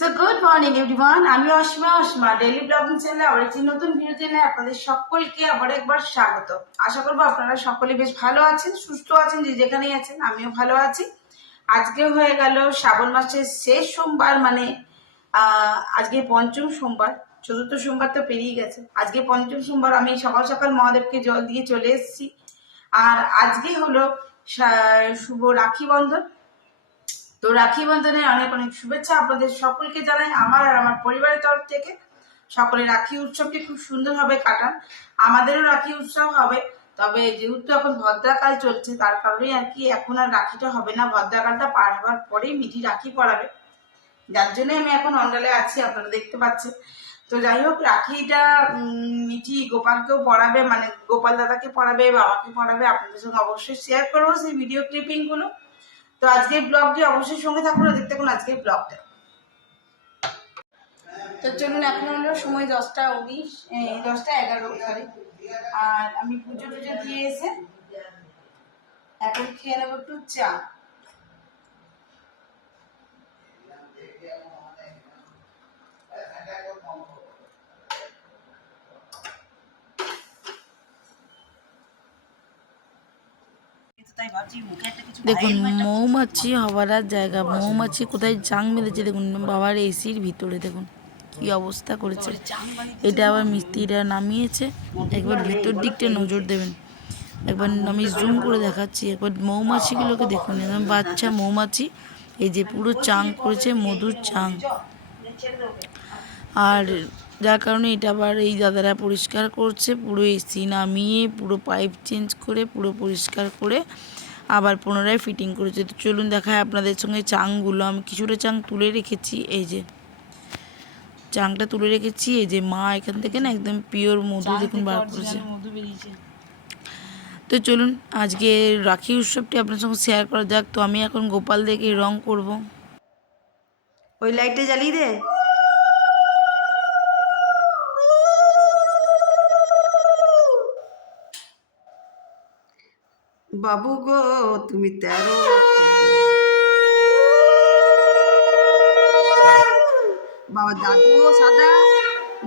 So good morning everyone, আমি Asima daily blogging চ্যানেলে আবার একটি নতুন ভিডিও নিয়ে আপনাদের সকলকে আবার একবার স্বাগত। আশা করবো আপনারা সকলে বেশ ভালো আছেন, সুস্থ আছেন, যে যেখানেই আছেন। আমিও ভালো আছি। আজকে হয়ে গেল শ্রাবণ মাসের শেষ সোমবার, মানে আজকে পঞ্চম সোমবার। চতুর্থ সোমবার তো পেরিয়ে গেছে, আজকে পঞ্চম সোমবার। আমি সকাল সকাল মহাদেবকে জল দিয়ে চলে এসেছি। আর আজকে হলো শুভ রাখি বন্ধন। তো রাখি বন্ধনের অনেক অনেক শুভেচ্ছা আপনাদের সকলকে জানাই আমার আর আমার পরিবারের তরফ থেকে। সকলে রাখি উৎসবটি খুব সুন্দরভাবে কাটান। আমাদেরও রাখি উৎসব হবে, তবে যেহেতু এখন ভদ্রাকাল চলছে তার কারণেই আর কি এখন আর রাখিটা হবে না। ভদ্রাকালটা পার হওয়ার পরেই মিঠি রাখি পরাবে, যার জন্য আমি এখন অন্ডালে আছি, আপনারা দেখতে পাচ্ছেন। তো যাই হোক, রাখিটা মিঠি গোপালকেও পড়াবে, মানে গোপাল দাদাকে পড়াবে, বাবাকে পড়াবে। আপনাদের সঙ্গে অবশ্যই শেয়ার করবো সেই ভিডিও ক্লিপিংগুলো। তো আজকের ব্লগটি অবশ্যই সঙ্গে থাকুন, দেখতে থাকুন আজকের ব্লগটা। তো চলুন, এখন হলো সময় 10টা 19, 10টা 11 সরি। আর আমি পুজো টুজো দিয়ে এসে এখন খেয়ে নেবো একটু চা। দেখুন মৌমাছি হবার আর জায়গা, মৌমাছি কোথায় জাং মেরেছে দেখুন বাবার এসির ভিতরে। দেখুন কি অবস্থা করেছে। এটা আবার মিস্ত্রিরা নামিয়েছে। একবার ভিতর দিকটা নজর দেবেন, একবার আমি জুম করে দেখাচ্ছি। একবার মৌমাছিগুলোকে দেখুন, একদম বাচ্চা মৌমাছি, এই যে পুরো চাং করেছে, মধুর চাং। আর যার কারণে এটা আবার এই দাদারা পরিষ্কার করছে, পুরো এসি নামিয়ে পুরো পাইপ চেঞ্জ করে পুরো পরিষ্কার করে আবার পুনরায় ফিটিং করেছে। তো চলুন দেখায় আপনাদের সঙ্গে চাংগুলো। আমি কিছুটা চাং তুলে রেখেছি, এই যে চাংটা তুলে রেখেছি। এই যে মা এখান থেকে না একদম পিওর মধু দেখুন বার করেছে। তো চলুন আজকে রাখি উৎসবটি আপনার সঙ্গে শেয়ার করা যাক। তো আমি এখন গোপাল দেখে রং করব। ওই লাইটটা জ্বালিয়ে দে। বাবু গো তুমি 13, বাবা দাদুও সাদা,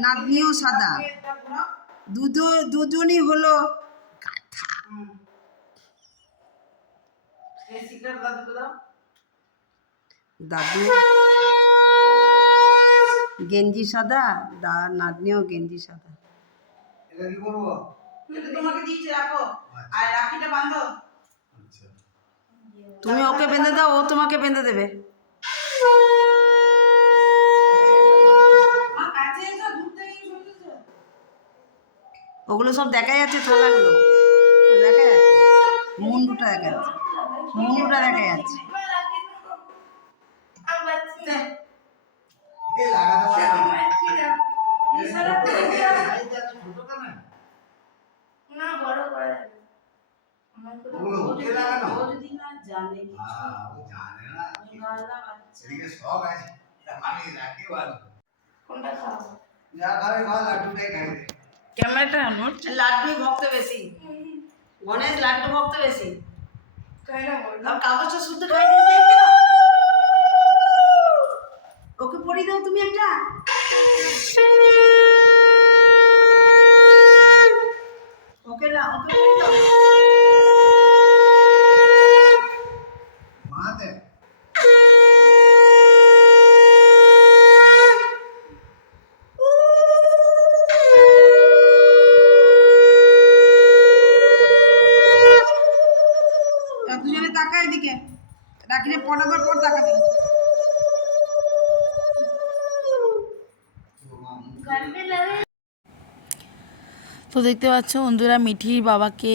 নাতনিও সাদা, দুজনই হলো কাঁথা। দাদু গেঞ্জি সাদা, নাতনিও গেঞ্জি সাদা। এটা কি করব? তোমাকে দিয়েছি, রাখো। আর রাখিটা বাঁধো। আচ্ছা, তুমি ওকে বেঁধে দাও, ও তোমাকে বেঁধে দেবে। ওগুলো সব দেখা যাচ্ছে, থালাগুলো দেখা যাচ্ছে, মুন্ডুটা দেখা যাচ্ছে, মুন্ডুটা দেখা যাচ্ছে। ক্যামেরাটা লাড্ডু ভক্ত বেশি, গণেশ লাড্ডু ভক্ত বেশি। কাগজটা শুদ্ধ খাই দিতে, ওকে পড়ি দাও তুমি একটা। ওকে না, ওকে পড়ি দাও। মাতে দুজনে তাকা এদিকে, রাখিলে পড়াবার পর তাকাবি। তো দেখতে পাচ্ছ বন্ধুরা, মিঠির বাবাকে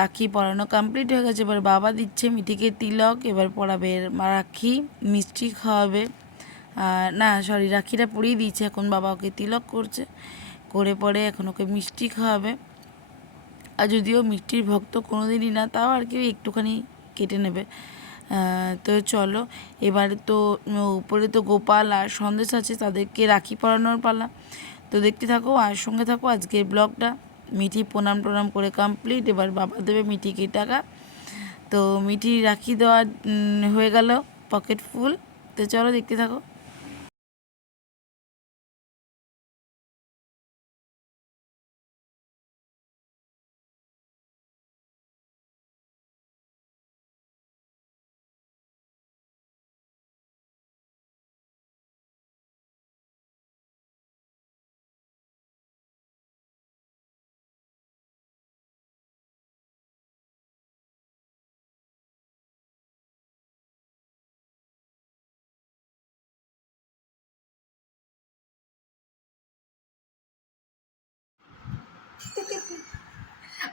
রাখি পরানো কমপ্লিট হয়ে গেছে। এবার বাবা দিচ্ছে মিঠিকে তিলক, এবার পরাবে রাখি, মিষ্টি খাওয়াবে। না সরি, রাখিটা পরিয়ে দিয়েছে, এখন বাবা ওকে তিলক করছে, করে পরে এখন ওকে মিষ্টি খাওয়াবে। আর যদিও মিষ্টির ভক্ত কোনোদিনই না, তাও আর কি একটুখানি কেটে নেবে। তো চলো, এবারে তো উপরে তো গোপাল আর সন্দেশ আছে, তাদেরকে রাখি পরানোর পালা। তো দেখতে থাকো আর সঙ্গে থাকো আজকের ব্লগটা। মিঠি প্রণাম করে কমপ্লিট। এবার বাবা দেবে মিঠিকে টাকা। তো মিঠি রাখি দেওয়া হয়ে গেল, পকেট ফুল। তো চলো দেখতে থাকো।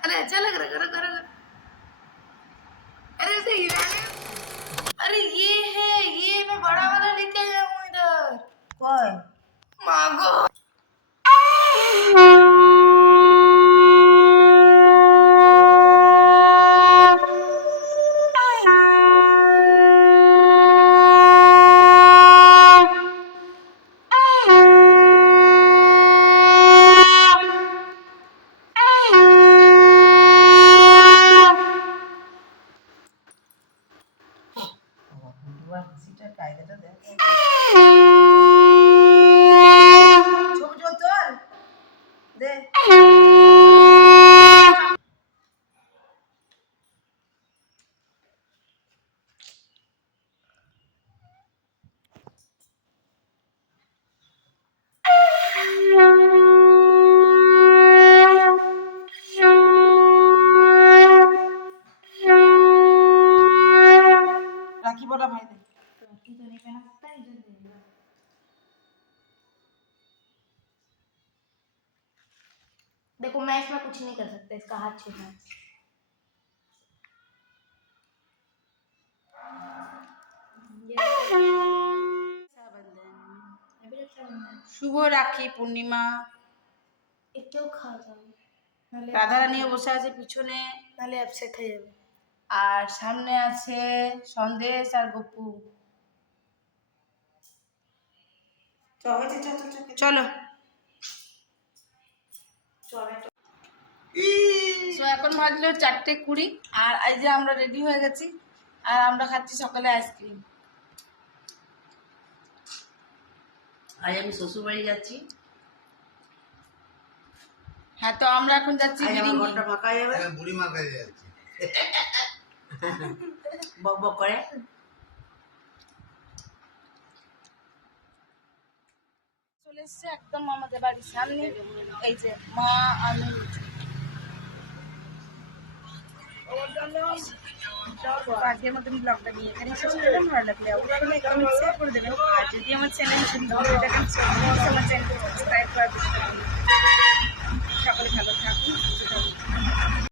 अरे अच्छा लग रहा, करो करो। अरे उसे हिलाने, अरे ये है, ये मैं बड़ा वाला लेके आया हूँ इधर। কই मांगो। দুবার হাসিটার কায়দাটা দেখ। ছবি জল তোল দে। রাখি বলা ভাই দে। राखी तो नहीं पहना सकता, इधर दे दो। देखो मैं इसमें कुछ नहीं कर सकता, इसका हाथ छूना है। अभी रक्षाबंधन শুভ রাখি পূর্ণিমা। একটু খাওয়া যাবে, নাহলে রাধারানীও বসে আছে পিছনে, নাহলে আপসেট হয়ে যাবে। আর সামনে আছে সন্দেশ আর গপু। চলো তো এখন বাজলো 4:20 আর এই যে আমরা রেডি হয়ে গেছি আর আমরা খাচ্ছি সকালে আইসক্রিম। আজ আমি শ্বশুর বাড়ি যাচ্ছি। হ্যাঁ তো আমরা এখন যাচ্ছি আজ আমার বিরিঙ্গি। ঘরটা ফাঁকা হয়ে যাবে। বুড়ি মার কাছে যাচ্ছি। বক বক করে। চলে এসছে একদম আমাদের বাড়ির সামনে, এই যে মা আমি আজকের মতন ব্লগটা নিয়ে এখানে শেষ করলাম। ভালো লাগলে অবশ্যই কমেন্ট শেয়ার করে দেবেন, আর যদি আমার চ্যানেল আমার চ্যানেলকে সাবস্ক্রাইব করে